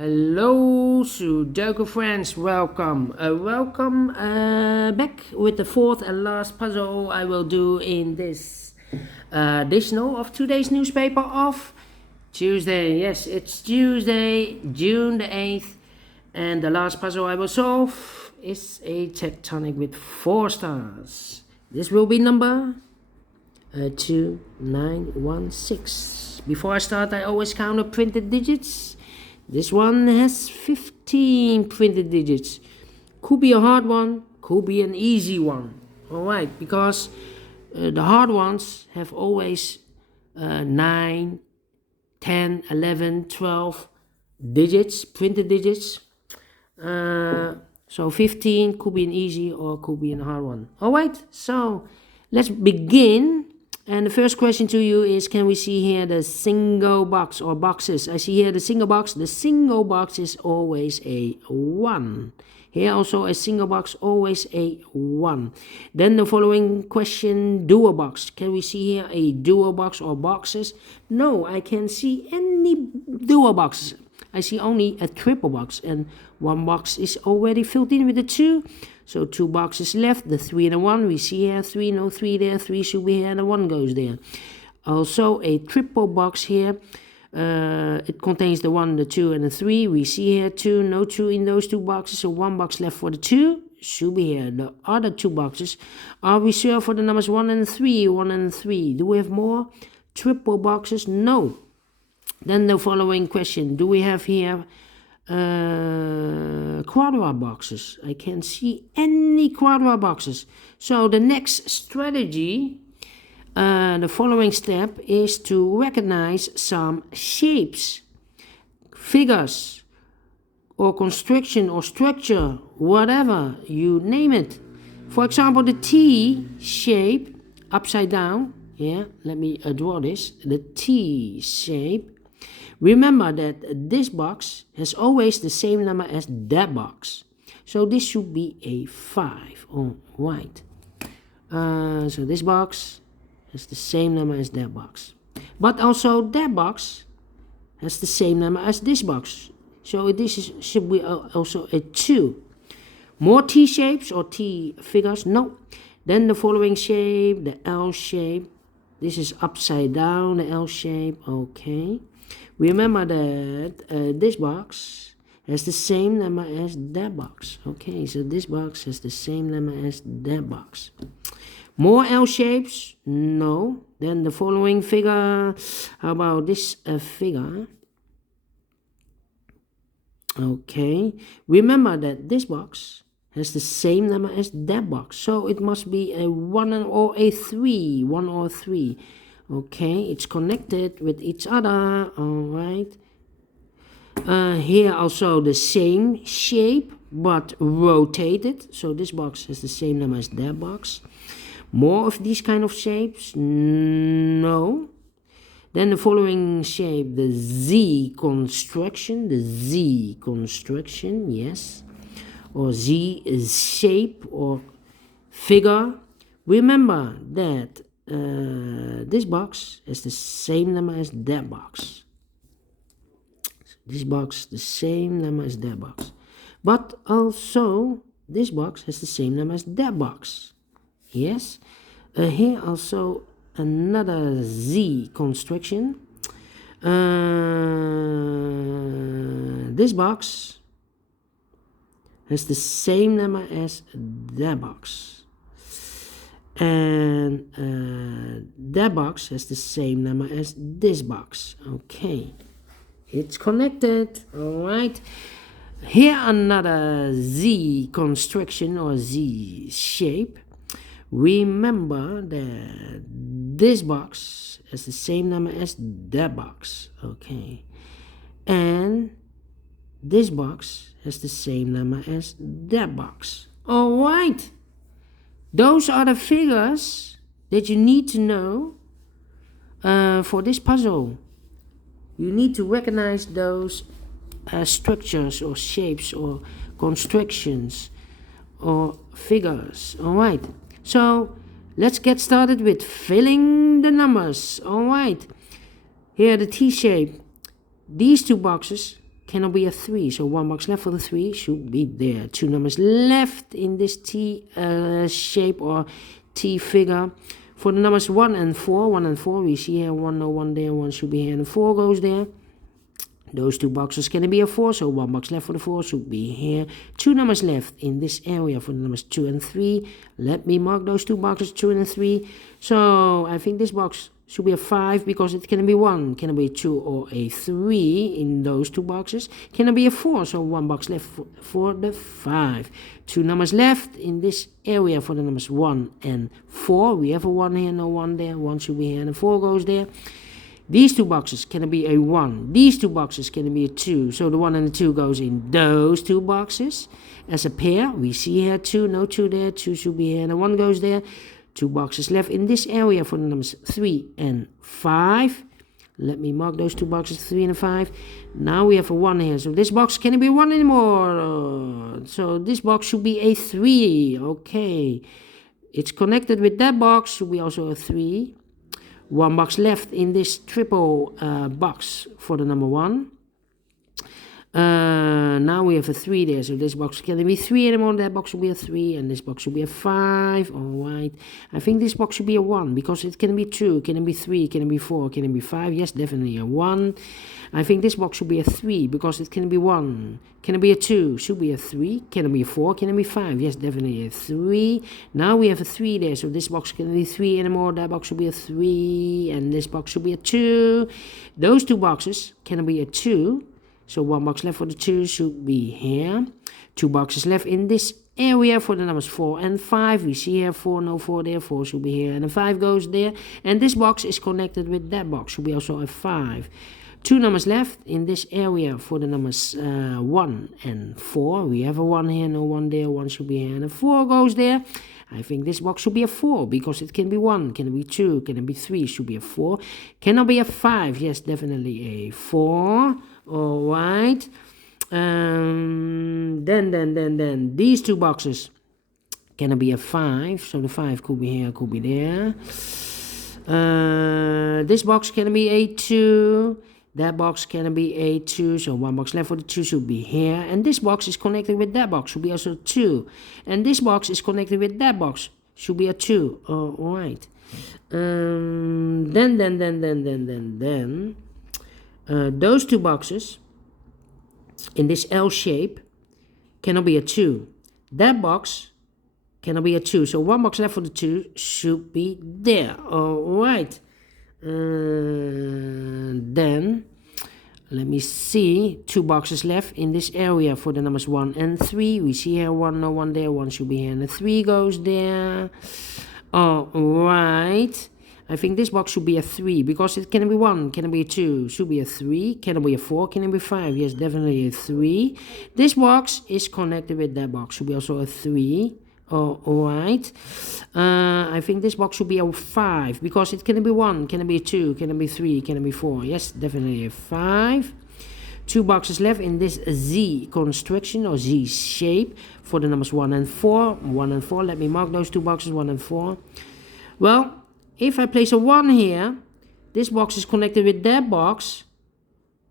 Hello Sudoku friends, welcome back with the fourth and last puzzle I will do in this edition of today's newspaper of Tuesday. Yes, it's Tuesday, June the 8th, and the last puzzle I will solve is a tectonic with 4 stars. This will be number 2916. Before I start, I always count the printed digits. This one has 15 printed digits. Could be a hard one, could be an easy one. Alright, because the hard ones have always 9, 10, 11, 12 digits, printed digits. So 15 could be an easy or could be a hard one. Alright, so let's begin. And the first question to you is, can we see here the single box or boxes? I see here the single box. The single box is always a 1. Here also a single box, always a 1. Then the following question, dual box. Can we see here a dual box or boxes? No, I can't see any dual boxes. I see only a triple box, and 1 box is already filled in with the 2. So 2 boxes left, the 3 and the 1. We see here 3, no 3 there, 3 should be here, and the 1 goes there. Also a triple box here. It contains the 1, the 2, and the 3. We see here 2, no 2 in those 2 boxes, so 1 box left for the 2. Should be here. The other 2 boxes are reserved for the numbers 1 and 3, 1 and 3. Do we have more triple boxes? No. Then the following question, do we have here quadra boxes? I can't see any quadra boxes. So the next strategy, the following step is to recognize some shapes, figures, or construction or structure, whatever you name it. For example, the T shape upside down. Yeah, let me draw this. The T shape. Remember that this box has always the same number as that box. So this should be a 5. All right. So this box has the same number as that box. But also that box has the same number as this box. So this should be also a 2. More T shapes or T figures? No. Then the following shape, the L shape. This is upside down, the L shape. Okay. Remember that this box has the same number as that box. Okay, so this box has the same number as that box. More L shapes? No. Then the following figure. How about this figure? Okay. Remember that this box has the same number as that box. So it must be a 1 or a 3. 1 or 3. Okay, it's connected with each other. Alright. Here also the same shape but rotated. So this box has the same number as that box. More of these kind of shapes? No. Then the following shape, the Z construction. The Z construction, yes. Or Z is shape or figure. Remember that this box has the same number as that box. This box the same number as that box. But also this box has the same number as that box. Yes. Here also another Z construction. This box has the same number as that box. And that box has the same number as this box. Okay, it's connected. All right. Here another Z construction or Z shape. Remember that this box has the same number as that box. Okay, and this box has the same number as that box. All right. Those are the figures that you need to know for this puzzle. You need to recognize those structures or shapes or constructions or figures. Alright, so let's get started with filling the numbers. Alright, here the T shape. These 2 boxes cannot be a 3, so 1 box left for the 3 should be there. 2 numbers left in this T shape or T figure. For the numbers 1 and 4, we see here 1, no 1 there, 1 should be here, and 4 goes there. Those 2 boxes can be a 4, so 1 box left for the 4 should be here. 2 numbers left in this area for the numbers 2 and 3. Let me mark those 2 boxes, 2 and 3. So I think this box should be a 5 because it can be 1, can be a 2 or a 3 in those 2 boxes. Can it be a 4, so 1 box left for the 5. 2 numbers left in this area for the numbers 1 and 4. We have a 1 here, no 1 there, 1 should be here, and a 4 goes there. These 2 boxes can be a 1. These 2 boxes can be a 2. So the 1 and the 2 goes in those 2 boxes. As a pair, we see here 2, no 2 there, 2 should be here, and a 1 goes there. 2 boxes left in this area for the numbers 3 and 5. Let me mark those 2 boxes, 3 and 5. Now we have a 1 here. So this box can't be 1 anymore. So this box should be a 3. Okay. It's connected with that box. Should be also a 3. 1 box left in this triple box for the number 1. Now we have a 3 there, so this box can be 3 anymore. That box will be a 3, and this box should be a 5. Alright, I think this box should be a 1 because it can be 2, can it be 3, can it be 4, can it be 5? Yes, definitely a 1. I think this box should be a 3 because it can be 1. Can it be a 2? Should be a 3. Can it be a 4? Can it be 5? Yes, definitely a 3. Now we have a 3 there, so this box can be 3 anymore. That box should be a 3, and this box should be a 2. Those 2 boxes can be a 2. So 1 box left for the 2 should be here. 2 boxes left in this area for the numbers 4 and 5. We see here 4, no 4 there, 4 should be here, and a 5 goes there. And this box is connected with that box, should be also a 5. 2 numbers left in this area for the numbers 1 and 4. We have a 1 here, no 1 there, 1 should be here, and a 4 goes there. I think this box should be a 4 because it can be 1, can it be 2, can it be 3, should be a 4. Cannot be a 5, yes, definitely a 4. Alright. Then these 2 boxes can be a 5, so the 5 could be here, could be there. This box can be a 2. That box can be a 2, so 1 box left for the 2 should be here. And this box is connected with that box, should be also 2. And this box is connected with that box, should be a 2. Alright. Those 2 boxes in this L shape cannot be a 2. That box cannot be a 2. So 1 box left for the 2 should be there. Alright. Then let me see. 2 boxes left in this area for the numbers 1 and 3. We see here 1, no 1 there, 1 should be here, and a 3 goes there. Alright. I think this box should be a 3 because it can be 1, can it be a 2, should be a 3, can it be a 4, can it be 5? Yes, definitely a 3. This box is connected with that box, should be also a 3. Alright. I think this box should be a 5 because it can be 1, can it be a 2, can it be 3, can it be 4? Yes, definitely a 5. 2 boxes left in this Z construction or Z shape for the numbers 1 and 4. 1 and 4, let me mark those 2 boxes, 1 and 4. Well, if I place a 1 here, this box is connected with that box.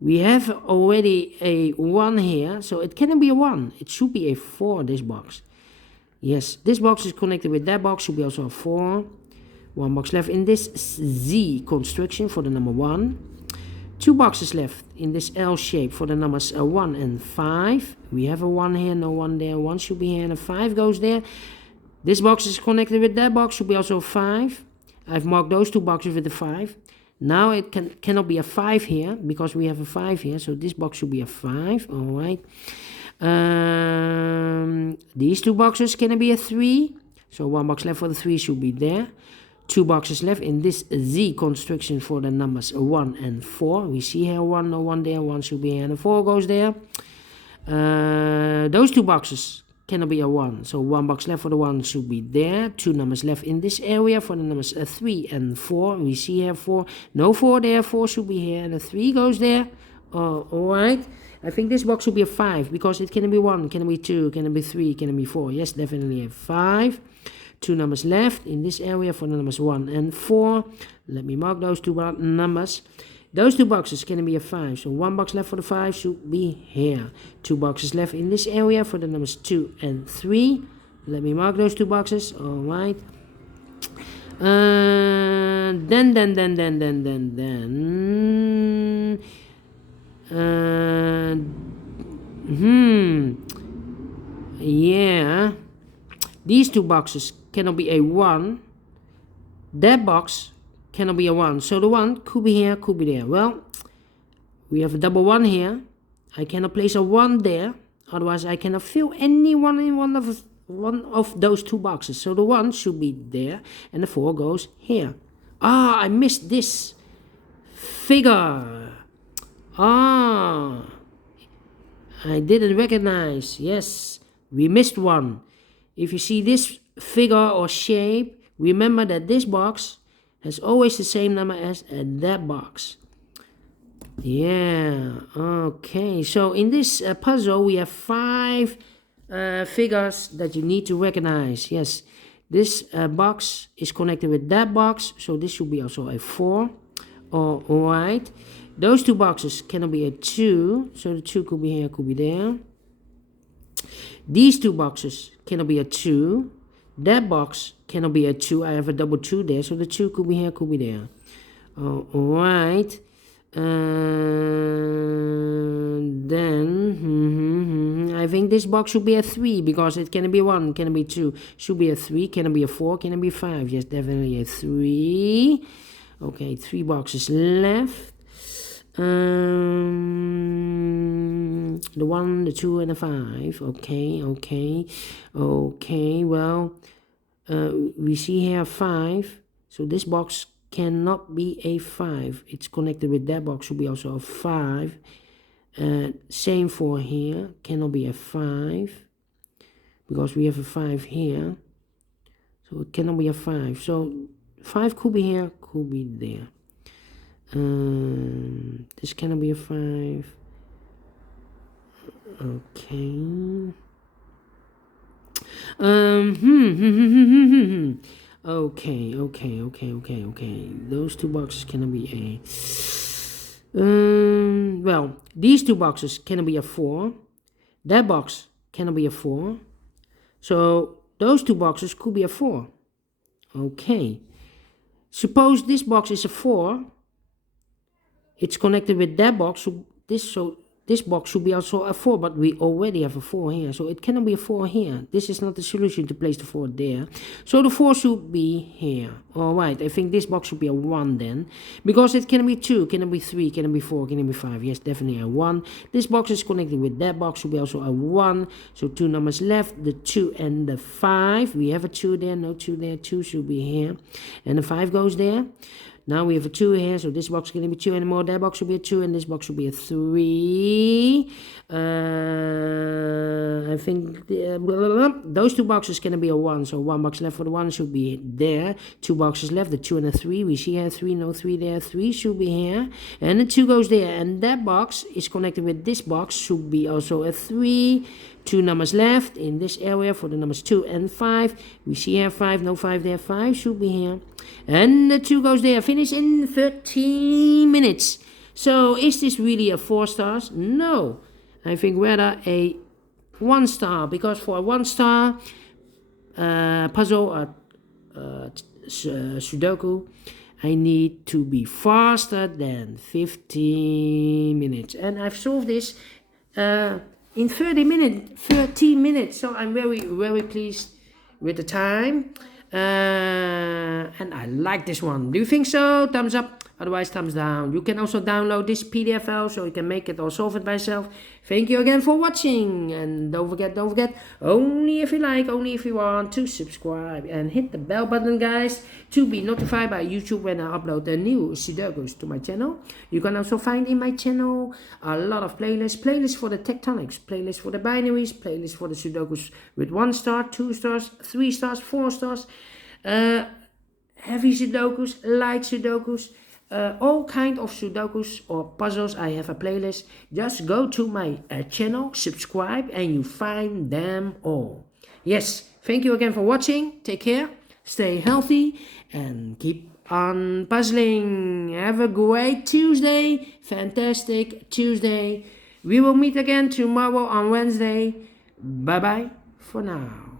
We have already a 1 here, so it cannot be a 1. It should be a 4, this box. Yes, this box is connected with that box, should be also a 4. 1 box left in this Z construction for the number 1. 2 boxes left in this L shape for the numbers 1 and 5. We have a 1 here, no 1 there, 1 should be here, and a 5 goes there. This box is connected with that box, should be also a 5. I've marked those 2 boxes with a 5. Now it cannot be a 5 here because we have a 5 here, so this box should be a 5. Alright. These 2 boxes can be a 3, so 1 box left for the 3 should be there. 2 boxes left in this Z construction for the numbers 1 and 4. We see here 1, no 1 there, 1 should be here, and a 4 goes there. Those 2 boxes cannot be a 1, so 1 box left for the 1 should be there. 2 numbers left in this area for the numbers 3 and 4. We see here 4, no 4 there, 4 should be here, and a 3 goes there. Alright. I think this box should be a 5 because it can be 1, can it be 2, can it be 3, can it be 4? Yes, definitely a 5. 2 numbers left in this area for the numbers 1 and 4. Let me mark those 2 numbers. Those 2 boxes can be a 5. So 1 box left for the 5 should be here. 2 boxes left in this area for the numbers 2 and 3. Let me mark those 2 boxes. All right. Then. Yeah. These 2 boxes cannot be a 1. That box cannot be a 1. So the 1 could be here, could be there. Well, we have a double 1 here. I cannot place a 1 there. Otherwise, I cannot fill any one in one of those 2 boxes. So the 1 should be there. And the 4 goes here. Ah, I missed this figure. Ah, I didn't recognize. Yes, we missed one. If you see this figure or shape, remember that this box has always the same number as that box. Yeah, okay. So in this puzzle, we have 5 figures that you need to recognize. Yes, this box is connected with that box, so this should be also a 4. All right. Those 2 boxes cannot be a 2, so the 2 could be here, could be there. These 2 boxes cannot be a 2. That box cannot be a 2. I have a double 2 there, so the 2 could be here, could be there. All right. Then I think this box should be a 3 because it cannot be 1, cannot be 2. Should be a 3, cannot be a 4, cannot be 5. Yes, definitely a 3. Okay, 3 boxes left. The 1, the 2, and the 5. Okay. Well, we see here 5. So this box cannot be a 5. It's connected with that box. Should be also a 5. Same for here. Cannot be a 5 because we have a 5 here. So it cannot be a 5. So 5 could be here, could be there. This cannot be a 5. Okay. Okay. Those 2 boxes cannot be a. Well, these 2 boxes cannot be a 4. That box cannot be a 4. So those 2 boxes could be a 4. Okay. Suppose this box is a 4. It's connected with that box, so this box should be also a 4, but we already have a 4 here, so it cannot be a 4 here. This is not the solution to place the 4 there. So the 4 should be here. Alright, I think this box should be a 1 then. Because it can be 2, can it be 3, can it be 4, can it be 5? Yes, definitely a 1. This box is connected with that box, should be also a 1. So 2 numbers left, the 2 and the 5. We have a 2 there, no 2 there, 2 should be here. And the 5 goes there. Now we have a 2 here, so this box can be 2 anymore. That box should be a 2, and this box should be a 3. I think those 2 boxes can be a 1, so 1 box left for the 1 should be there. 2 boxes left, the 2 and the 3. We see here 3, no 3 there. 3 should be here, and the 2 goes there. And that box is connected with this box, should be also a 3. 2 numbers left in this area for the numbers 2 and 5. We see here 5, no 5 there. 5 should be here. And the 2 goes there. Finish in 13 minutes. So is this really a 4 stars? No. I think rather a 1 star. Because for a 1 star puzzle or Sudoku, I need to be faster than 15 minutes. And I've solved this in 13 minutes. So I'm very pleased with the time. And I like this one. Do you think so? Thumbs up. Otherwise, thumbs down. You can also download this PDF file so you can make it or solve it by yourself. Thank you again for watching. And don't forget, only if you like, only if you want, to subscribe and hit the bell button, guys, to be notified by YouTube when I upload the new Sudokus to my channel. You can also find in my channel a lot of playlists for the tectonics, playlists for the binaries, playlists for the Sudokus with 1 star, 2 stars, 3 stars, 4 stars, heavy Sudokus, light Sudokus, all kind of Sudokus or puzzles. I have a playlist. Just go to my channel, subscribe, and you find them all. Yes, thank you again for watching. Take care, stay healthy, and keep on puzzling. Have a great Tuesday, fantastic Tuesday. We will meet again tomorrow on Wednesday. Bye bye for now.